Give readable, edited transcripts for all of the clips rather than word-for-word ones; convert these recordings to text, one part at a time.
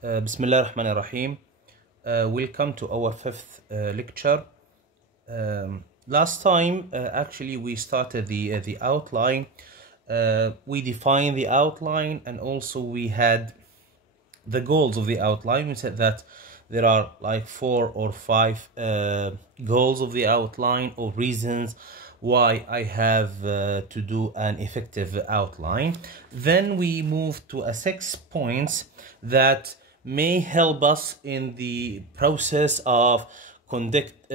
Bismillah ar-Rahman ar-Rahim. Welcome to our fifth lecture. Last time, actually, we started the outline. We defined the outline, and also we had the goals of the outline. We said that there are like 4 or 5 goals of the outline, or reasons why I have to do an effective outline. Then we moved to 6 points that may help us in the process of conducting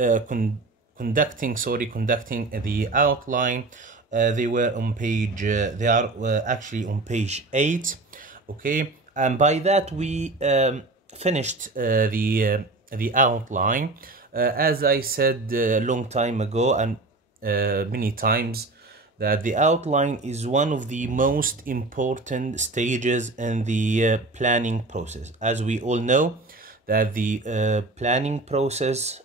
the outline. They were on page they are actually on page 8. Okay, and by that we finished the outline. As I said a long time ago, and many times, that the outline is one of the most important stages in the planning process. As we all know, that the planning process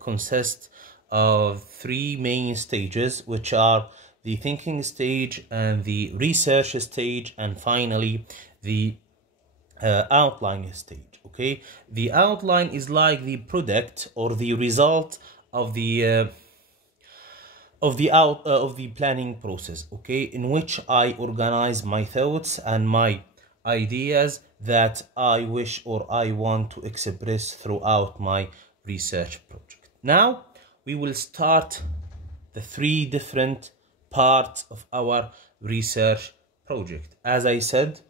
consists of 3 main stages, which are the thinking stage and the research stage, and finally the outline stage. Okay, the outline is like the product or the result of the planning process, okay, in which I organize my thoughts and my ideas that I wish or I want to express throughout my research project. Now we will start the 3 different parts of our research project. As I said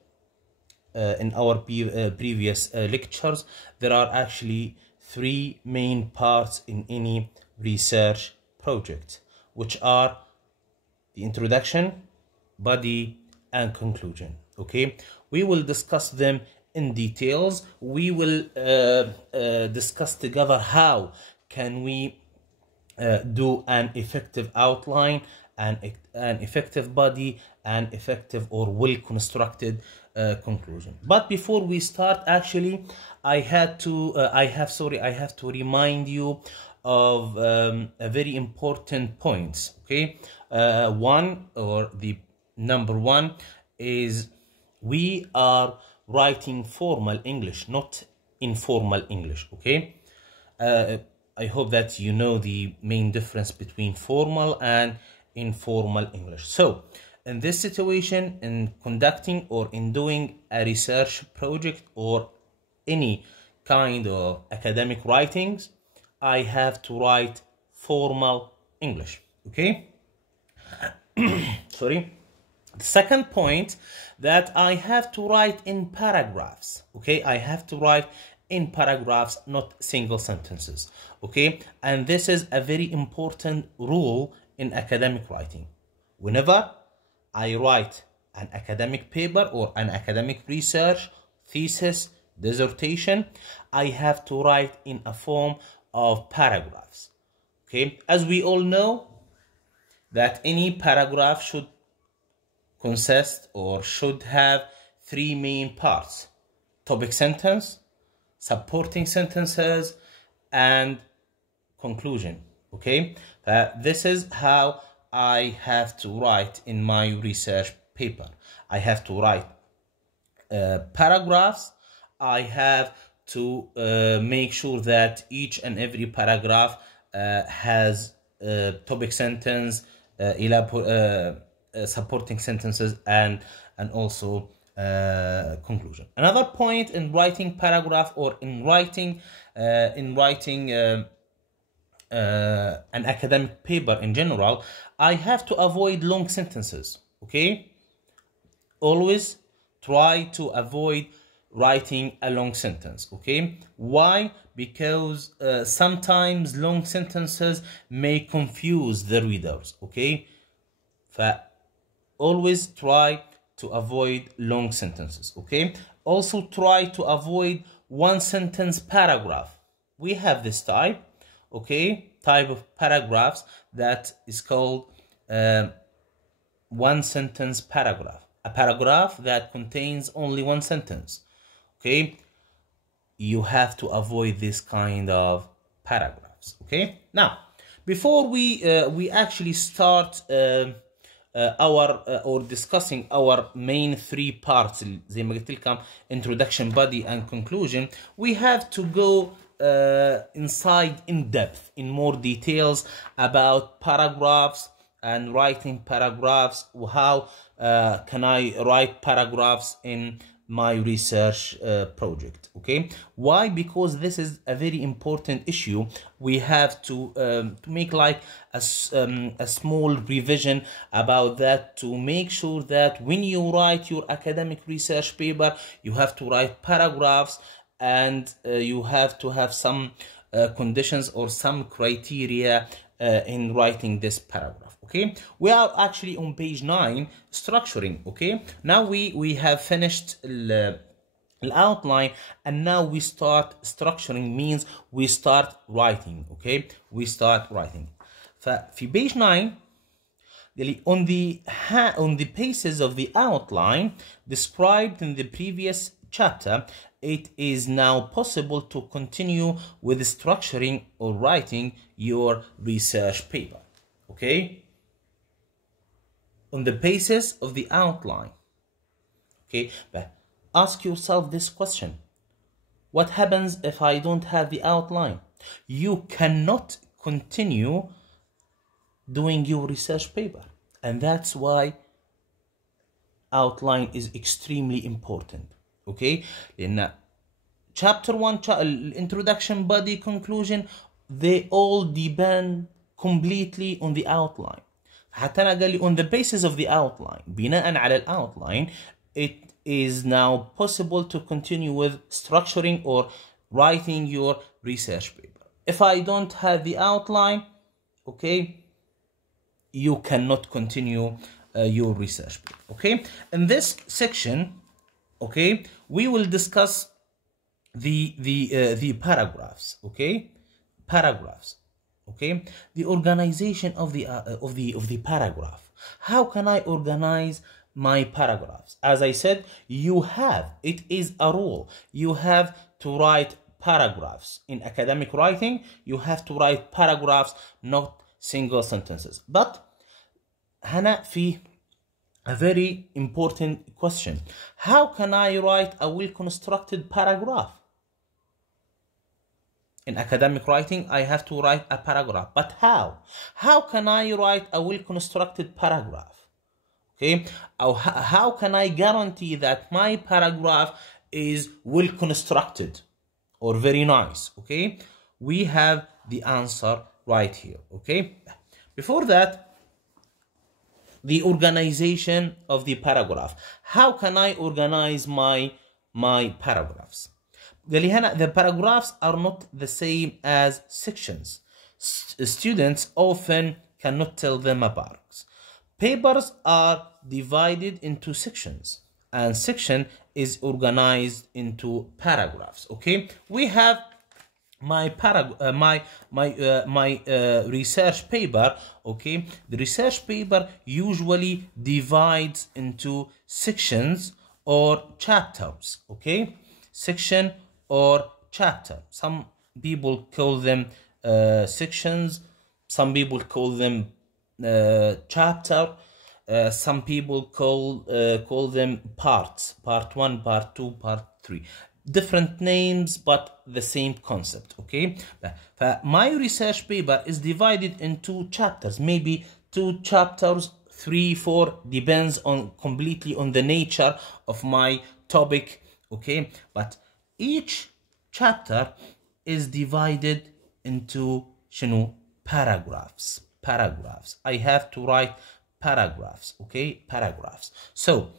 in our previous lectures, there are actually 3 main parts in any research project, which are the introduction, body, and conclusion. Okay, we will discuss them in details. We will discuss together how can we do an effective outline, an effective body, and effective or well-constructed conclusion. But before we start, actually, I have to remind you of a very important points. Okay, number one is we are writing formal English, not informal English. Okay, I hope that you know the main difference between formal and informal English. So in this situation, in conducting or in doing a research project or any kind of academic writings, I have to write formal English. Okay. Sorry. The second point, that I have to write in paragraphs. Okay, I have to write in paragraphs, not single sentences. Okay, and this is a very important rule in academic writing. Whenever I write an academic paper or an academic research, thesis, dissertation, I have to write in a form of paragraphs. Okay, as we all know, that any paragraph should consist or should have 3 main parts: topic sentence, supporting sentences, and conclusion. Okay, this is how I have to write in my research paper. I have to write paragraphs. I have to make sure that each and every paragraph has topic sentence, supporting sentences, and also conclusion. Another point in writing paragraph or in writing an academic paper in general, I have to avoid long sentences. Okay, always try to avoid writing a long sentence. Okay, why? Because sometimes long sentences may confuse the readers. Okay, always try to avoid long sentences. Okay, also try to avoid 1 sentence paragraph. We have this type, okay, type of paragraphs that is called 1 sentence paragraph, a paragraph that contains only 1 sentence. Okay, you have to avoid this kind of paragraphs. Okay, now before we actually start or discussing our main three parts زي ما قلت لكم introduction, body and conclusion, we have to go inside in depth in more details about paragraphs and writing paragraphs. How can I write paragraphs in my research project? Okay, why? Because this is a very important issue. We have to make like a small revision about that, to make sure that when you write your academic research paper, you have to write paragraphs, and you have to have some conditions or some criteria in writing this paragraph. Okay, we are actually on page 9, structuring. Okay, now we have finished the outline, and now we start structuring, means we start writing. Okay, we start writing. في page 9 on the basis of the outline described in the previous chapter, it is now possible to continue with structuring or writing your research paper. Okay, on the basis of the outline. Okay, but ask yourself this question: what happens if I don't have the outline? You cannot continue doing your research paper, and that's why outline is extremely important. Okay, in chapter 1, introduction, body, conclusion, they all depend completely on the outline. حتى أنا قال لي on the basis of the outline, بناء على outline, it is now possible to continue with structuring or writing your research paper. If I don't have the outline, okay, you cannot continue your research paper. Okay, in this section, okay, we will discuss the paragraphs. Okay, paragraphs. Okay, the organization of the paragraph. How can I organize my paragraphs? As I said, it is a rule. You have to write paragraphs. In academic writing, you have to write paragraphs, not single sentences. But هنا في a very important question: how can I write a well-constructed paragraph? In academic writing, I have to write a paragraph, but how? How can I write a well-constructed paragraph? Okay, how can I guarantee that my paragraph is well-constructed or very nice? Okay, we have the answer right here. Okay, before that, the organization of the paragraph. How can I organize my paragraphs? The paragraphs are not the same as sections. Students often cannot tell them apart. Papers are divided into sections, and section is organized into paragraphs. Okay, we have my research paper. Okay, the research paper usually divides into sections or chapters. Okay, section or chapter. Some people call them sections, some people call them chapter, some people call them parts, part 1, part 2, part 3. Different names, but the same concept. Okay, my research paper is divided into chapters, maybe 2 chapters, 3, 4, depends on completely on the nature of my topic. Okay, but each chapter is divided into paragraphs. I have to write paragraphs. Okay, paragraphs. So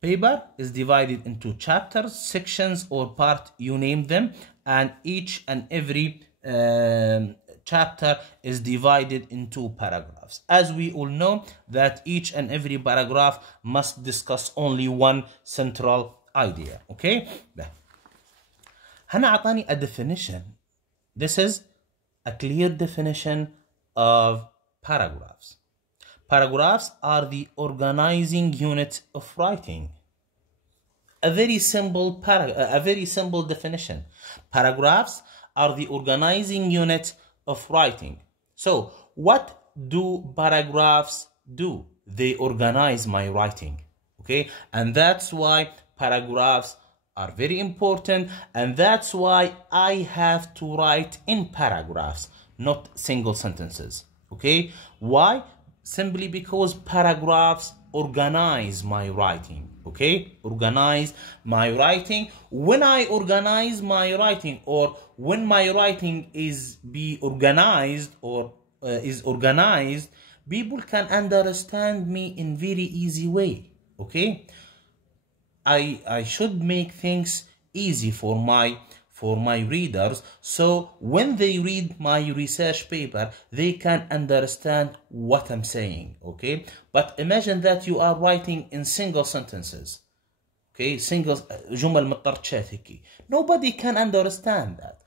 paper is divided into chapters, sections, or part, you name them, and each and every chapter is divided into paragraphs. As we all know that each and every paragraph must discuss only one central idea. Okay, هنا أعطاني a definition. This is a clear definition of paragraphs. Paragraphs are the organizing unit of writing. A very simple definition. Paragraphs are the organizing unit of writing. So what do paragraphs do? they organize my writing. Okay, and that's why paragraphs are very important, and that's why I have to write in paragraphs, not single sentences. Okay, why? Simply because paragraphs organize my writing. Okay, organize my writing. When I organize my writing, or when my writing is organized, people can understand me in very easy way. Okay, I should make things easy for my readers, so when they read my research paper they can understand what I'm saying. Okay, but imagine that you are writing in single sentences. Okay, single جمل مترتشات هيك, nobody can understand that.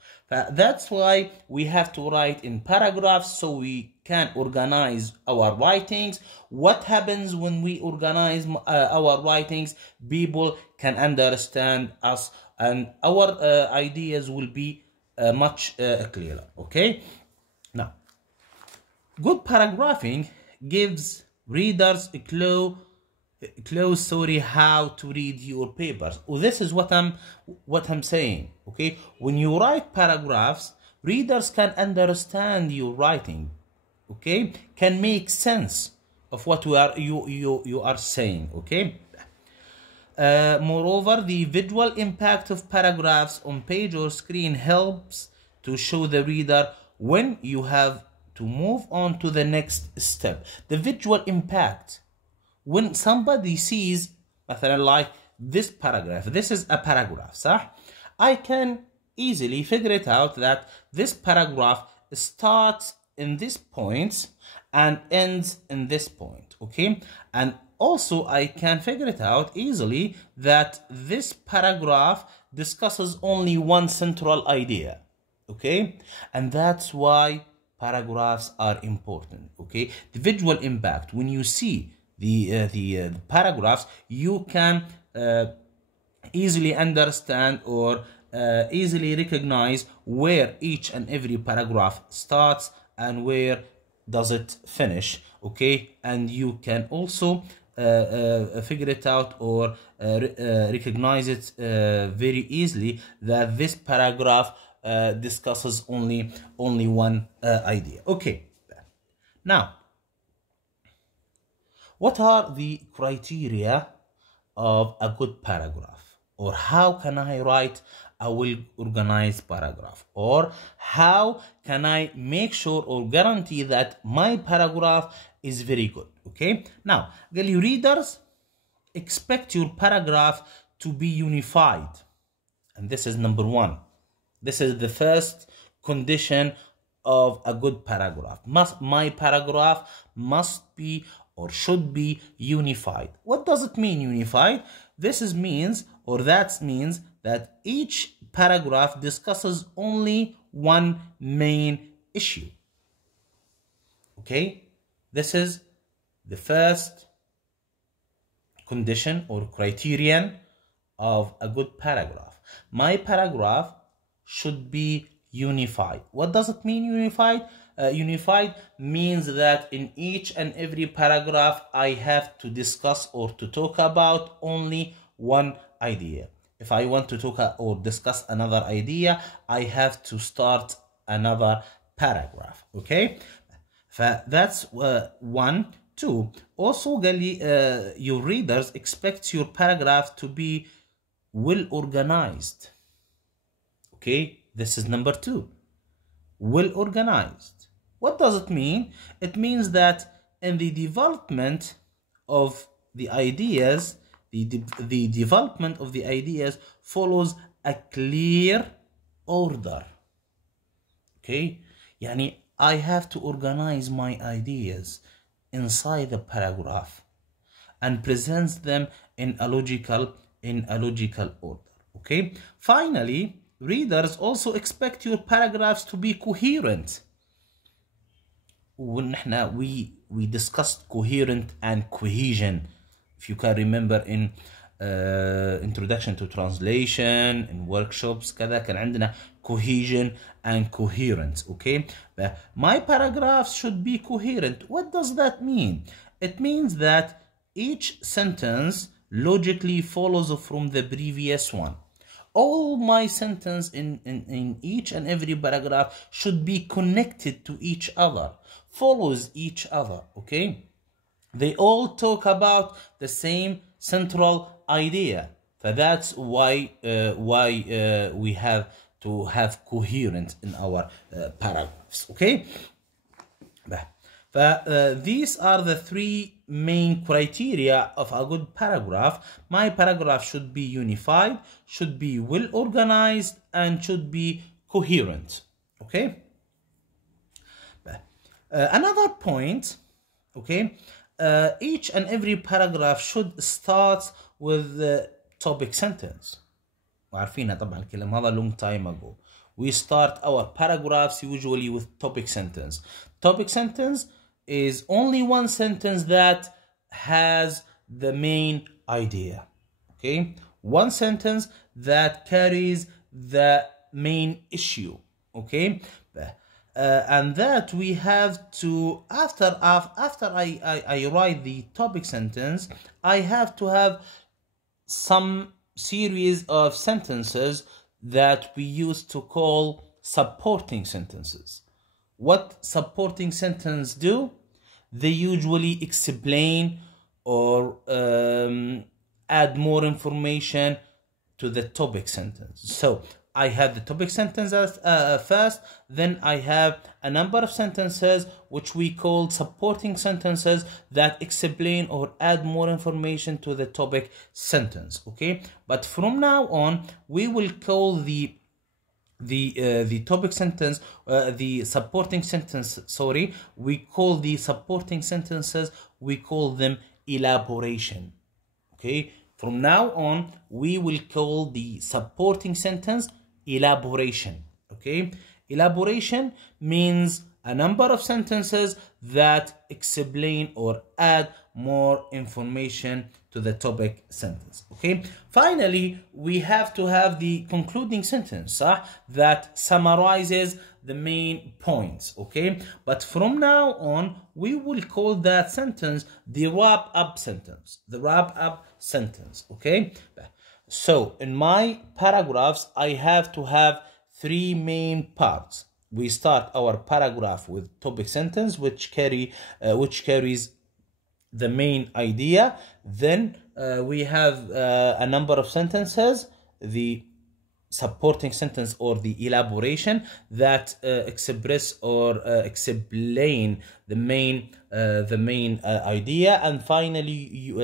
That's why we have to write in paragraphs so we can organize our writings. What happens when we organize our writings? People can understand us and our ideas will be much clearer. Okay, now good paragraphing gives readers a clue how to read your papers. This is what I'm saying. Okay, when you write paragraphs, readers can understand your writing. Okay, can make sense of what you are saying. Okay, moreover, the visual impact of paragraphs on page or screen helps to show the reader when you have to move on to the next step. The visual impact, when somebody sees مثلا like this paragraph, this is a paragraph, صح? I can easily figure it out that this paragraph starts in this point and ends in this point. Okay, and also I can figure it out easily that this paragraph discusses only one central idea. Okay, and that's why paragraphs are important. Okay, the visual impact, when you see the paragraphs, you can easily understand or easily recognize where each and every paragraph starts and where does it finish. Okay, and you can also figure it out or recognize it very easily that this paragraph discusses only one idea. Okay, now what are the criteria of a good paragraph? Or how can I write a well-organized paragraph? Or how can I make sure or guarantee that my paragraph is very good? Okay, now, your readers expect your paragraph to be unified. And this is number one. This is the first condition of a good paragraph. My paragraph must be or should be unified. What does it mean, unified? That means that each paragraph discusses only one main issue. Okay, this is the first condition or criterion of a good paragraph. My paragraph should be unified. What does it mean, unified? Unified means that in each and every paragraph I have to discuss or to talk about only one idea. If I want to talk or discuss another idea, I have to start another paragraph. Okay, that's one. Two, also your readers expect your paragraph to be well organized. Okay, this is number two, well organized. What does it mean? It means that in the development of the ideas, the development of the ideas follows a clear order. Okay, يعني I have to organize my ideas inside the paragraph and presents them in a logical order. Okay, finally, readers also expect your paragraphs to be coherent. We discussed coherent and cohesion, if you can remember, in introduction to translation, in workshops كذا كان عندنا cohesion and coherence. Okay, my paragraphs should be coherent. What does that mean? It means that each sentence logically follows from the previous one. All my sentence in each and every paragraph should be connected to each other, follows each other, okay? They all talk about the same central idea. So that's why we have to have coherence in our paragraphs, okay? These are the three main criteria of a good paragraph. My paragraph should be unified, should be well organized, and should be coherent, okay? Another point, okay, each and every paragraph should start with the topic sentence. وعارفينها طبعا الكلام هذا long time ago. We start our paragraphs usually with topic sentence. Topic sentence is only one sentence that has the main idea, okay? One sentence that carries the main issue, okay? And that we have to, after I write the topic sentence, I have to have some series of sentences that we used to call supporting sentences. What supporting sentences do? They usually explain or add more information to the topic sentence. So I have the topic sentence first, then I have a number of sentences which we call supporting sentences that explain or add more information to the topic sentence, okay? But from now on, we will call the topic sentence, the supporting sentence, sorry, we call the supporting sentences, we call them elaboration, okay? From now on, we will call the supporting sentence elaboration, okay? Elaboration means a number of sentences that explain or add more information to the topic sentence, okay? Finally, we have to have the concluding sentence that summarizes the main points, okay? But from now on, we will call that sentence the wrap-up sentence, okay? So in my paragraphs, I have to have three main parts. We start our paragraph with topic sentence, which carries the main idea. Then we have a number of sentences, the supporting sentence or the elaboration that express or explain the main idea, and finally you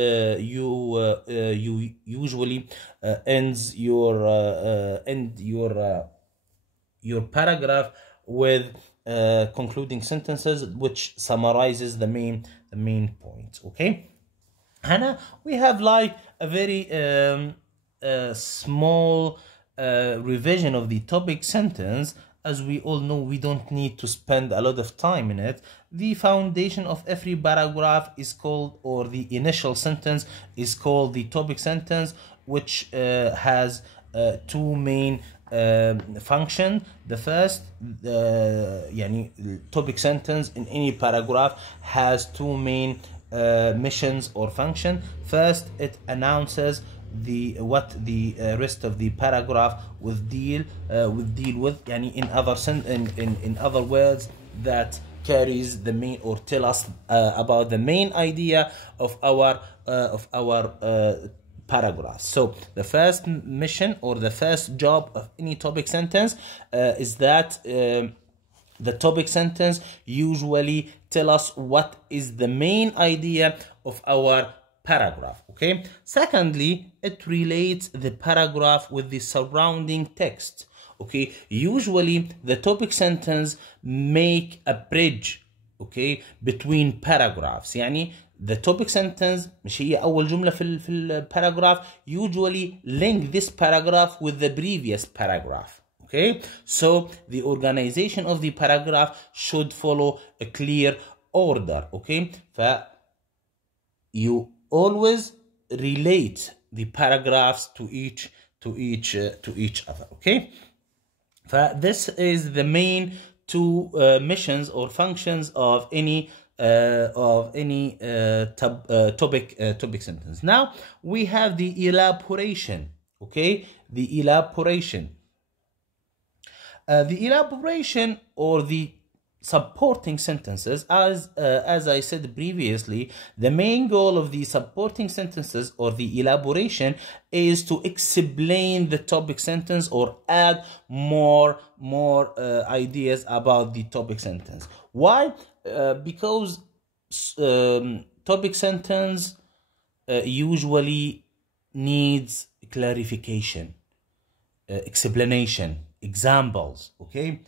usually end your paragraph with concluding sentences which summarizes the main point, okay? Hannah, we have like a very small revision of the topic sentence. As we all know, we don't need to spend a lot of time in it. The foundation of every paragraph is called, or the initial sentence is called the topic sentence, which has two main function. The first, topic sentence in any paragraph has two main missions or function. First, it announces what the rest of the paragraph will deal with, in other words, that carries the main or tell us about the main idea of our paragraph. So the first mission or the first job of any topic sentence is that the topic sentence usually tell us what is the main idea of our paragraph, okay? Secondly, it relates the paragraph with the surrounding text, okay? Usually the topic sentence make a bridge, okay, between paragraphs. The topic sentence مش هي أول جملة في الباراجراف, usually link this paragraph with the previous paragraph, okay? So the organization of the paragraph should follow a clear order, okay? You always relate the paragraphs to each other, okay? This is the main two missions or functions of any of any topic sentence. Now we have the elaboration. Okay, the elaboration. The elaboration or the supporting sentences, as I said previously, the main goal of the supporting sentences or the elaboration is to explain the topic sentence or add more ideas about the topic sentence. Why? Because topic sentence usually needs clarification, explanation, examples. Okay,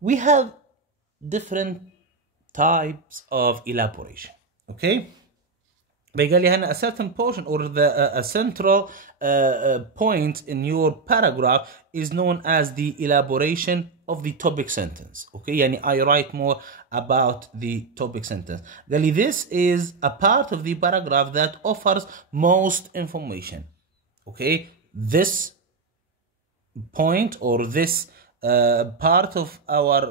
we have different types of elaboration. Okay, بيقال لي هنا a certain portion or a central point in your paragraph is known as the elaboration of the topic sentence. Okay, يعني I write more about the topic sentence. قال لي this is a part of the paragraph that offers most information. Okay, this point or this part of our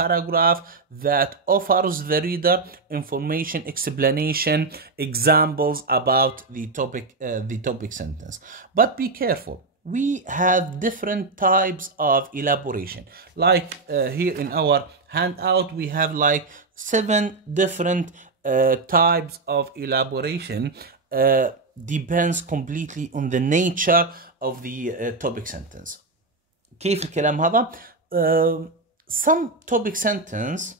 paragraph that offers the reader information, explanation, examples about the topic sentence. But be careful, we have different types of elaboration. Like here in our handout we have like 7 different types of elaboration. Depends completely on the nature of the topic sentence. كيف الكلام هذا؟ Some topic sentence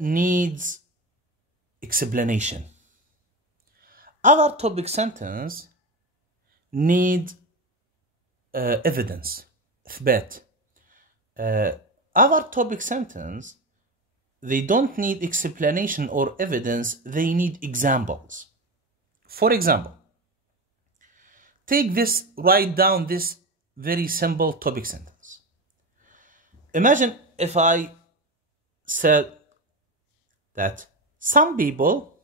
needs explanation. Other topic sentence need evidence, إثبات. Other topic sentence, they don't need explanation or evidence, they need examples. For example, take this, write down this very simple topic sentence. Imagine if I said that some people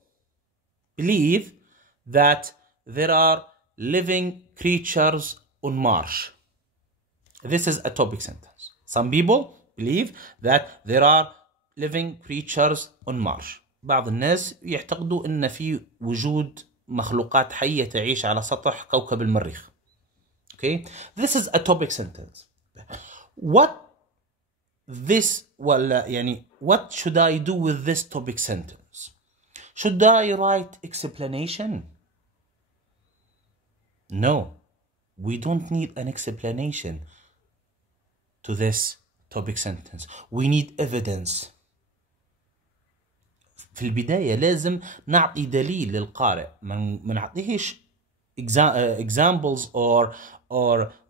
believe that there are living creatures on Mars. This is a topic sentence. Some people believe that there are living creatures on Mars. بعض الناس يعتقدوا أن في وجود مخلوقات حية تعيش على سطح كوكب المريخ. Okay, this is a topic sentence. What should I do with this topic sentence? Should I write explanation? No, we don't need an explanation to this topic sentence. We need evidence. في البداية لازم نعطي دليل للقارئ، ما نعطيهش examples or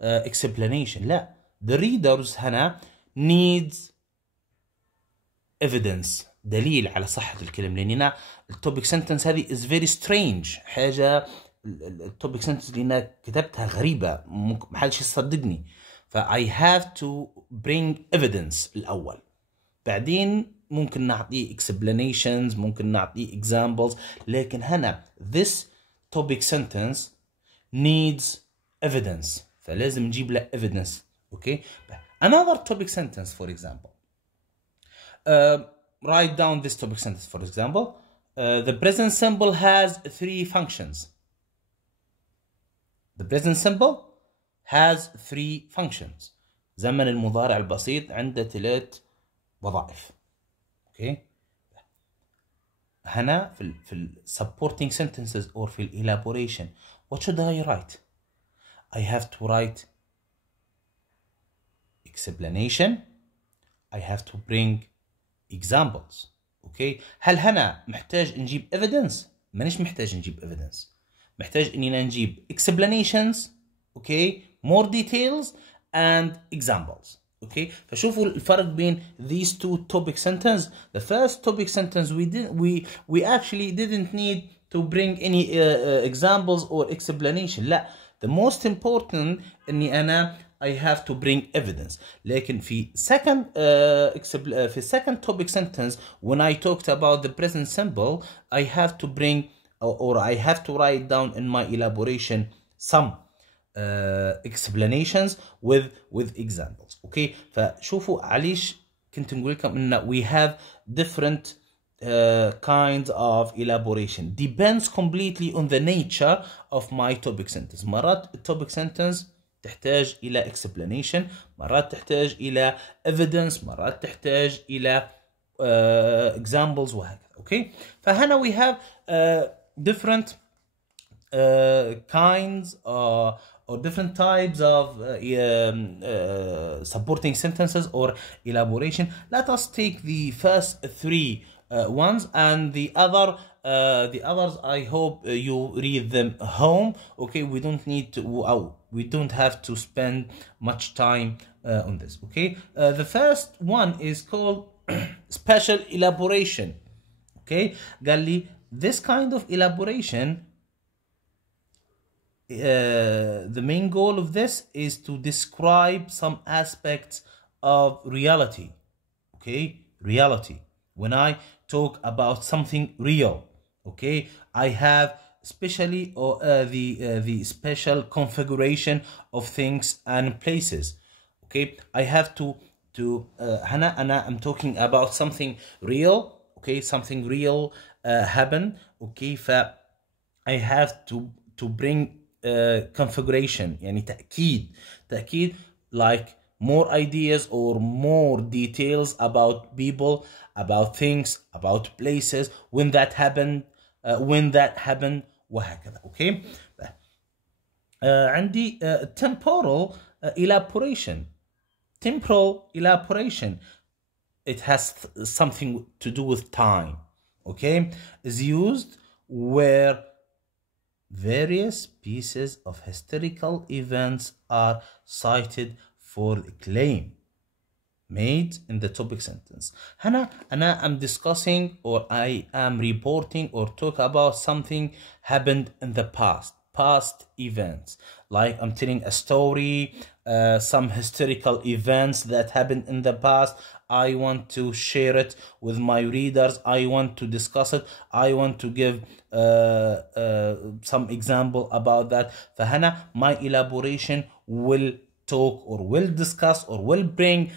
explanation. لا, the readers هنا needs evidence، دليل على صحة الكلام، لأن هنا التوبيك سنتنس هذه is very strange، حاجة التوبيك سنتنس اللي أنا كتبتها غريبة، ما حدش يصدقني، I have to bring evidence الأول، بعدين ممكن نعطيه explanations، ممكن نعطيه examples، لكن هنا this topic sentence needs evidence، فلازم نجيب له evidence. Okay, another topic sentence, for example, write down this topic sentence. For example, the present simple has 3 functions. The present simple has 3 functions. زمن المضارع البسيط عنده 3 وظائف. Okay, هنا في supporting sentences or في elaboration, what should I write? I have to write explanation. I have to bring examples. Okay, هل هنا محتاج نجيب evidence؟ مانيش محتاج نجيب evidence، محتاج اننا نجيب explanations. Okay, more details and examples. Okay, فشوفوا الفرق بين these 2 topic sentences. The first topic sentence we actually didn't need to bring any examples or explanation. لا, the most important اني انا I have to bring evidence. لكن في second topic sentence, when I talked about the present simple, I have to bring or I have to write down in my elaboration some explanations with examples. Okay, فشوفوا عليش كنت نقول لكم إن we have different kinds of elaboration depends completely on the nature of my topic sentence. مرات topic sentence تحتاج إلى explanation، مرات تحتاج إلى evidence، مرات تحتاج إلى examples وهكذا. Okay، فهنا we have different kinds or different types of supporting sentences or elaboration. Let us take the first three ones, and the others I hope you read them home. Okay, we don't need to we don't have to spend much time on this. Okay, the first one is called special elaboration. Okay, قال لي this kind of elaboration, the main goal of this is to describe some aspects of reality. Okay, reality. When I talk about something real, okay, I have especially the special configuration of things and places. Okay, I have to I'm talking about something real. Okay, something real happen. Okay, I have to bring configuration، يعني تأكيد like more ideas or more details about people, about things, about places when that happened وهكذا. Okay، عندي temporal elaboration. Temporal elaboration, it has something to do with time. Okay, is used where various pieces of historical events are cited for the claim made in the topic sentence. هنا I'm discussing or I am reporting or talk about something happened in the past events, like I'm telling a story, some historical events that happened in the past. I want to share it with my readers, I want to discuss it, I want to give some example about that. فهنا my elaboration will talk or will discuss or will bring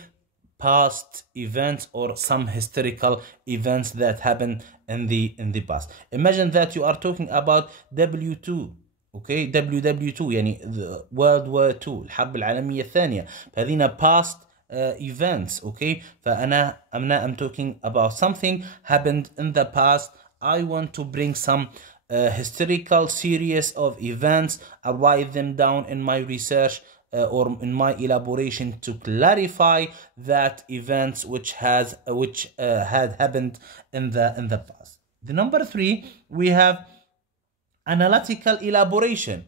past events or some historical events that happened in the past. Imagine that you are talking about W2. Okay, WW2 يعني World War II، الحرب العالمية الثانية، فهذين past events. Okay، I'm talking about something happened in the past. I want to bring some historical series of events, I write them down in my research or in my elaboration to clarify that events which had happened in the past. The number 3, we have analytical elaboration.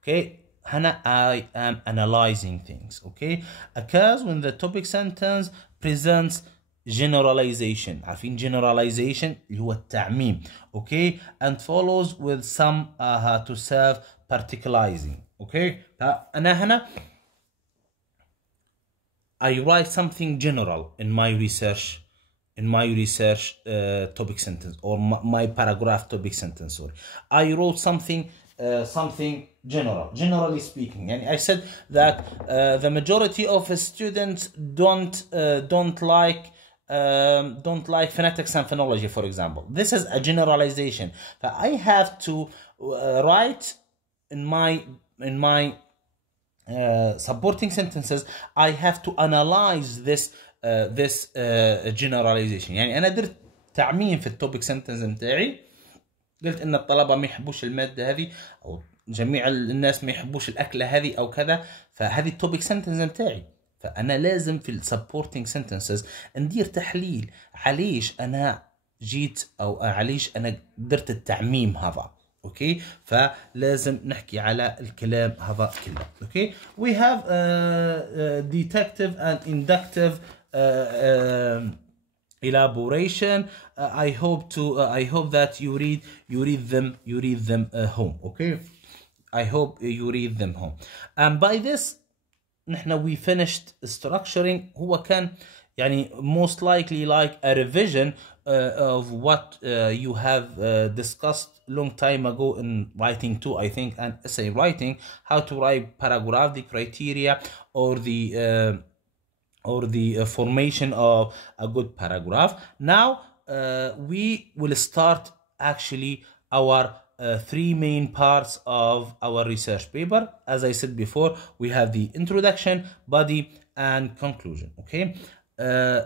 Okay, هنا I am analyzing things. Okay, occurs when the topic sentence presents generalization. عارفين generalization اللي هو التعميم. Okay, and follows with some to serve particularizing. Okay، أنا هنا I write something general in my research topic sentence or my paragraph topic sentence. Sorry, I wrote something generally speaking. And I said that the majority of students don't like phonetics and phonology, for example. This is a generalization. I have to write in my supporting sentences. I have to analyze this generalization. يعني أنا درت تعميم في التوبيك سنتنس متاعي، قلت إن الطلبة ما يحبوش المادة هذه أو جميع الناس ما يحبوش الأكلة هذه أو كذا، فهذه التوبيك سنتنس متاعي. فأنا لازم في السبورتنج سنتنسز ندير تحليل عليش أنا جيت أو عليش أنا درت التعميم هذا. اوكي، فلازم نحكي على الكلام هذا كله. اوكي، we have detective and inductive elaboration. I hope that you read them home. Okay, I hope you read them home. And by this نحن we finished structuring. هو كان يعني most likely like a revision of what you have discussed long time ago in writing 2, I think, and essay writing, how to write paragraph, the criteria or the formation of a good paragraph. Now we will start actually our three main parts of our research paper. As I said before, we have the introduction, body, and conclusion. Okay,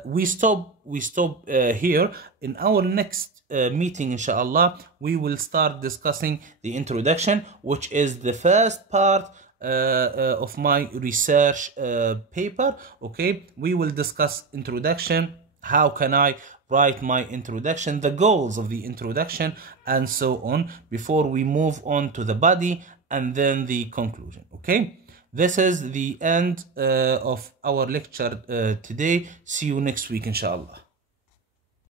we stop here. In our next meeting, inshallah, we will start discussing the introduction, which is the first part of my research paper. Okay, we will discuss introduction, how can I write my introduction, the goals of the introduction, and so on, before we move on to the body and then the conclusion. Okay, this is the end of our lecture today. See you next week, inshallah.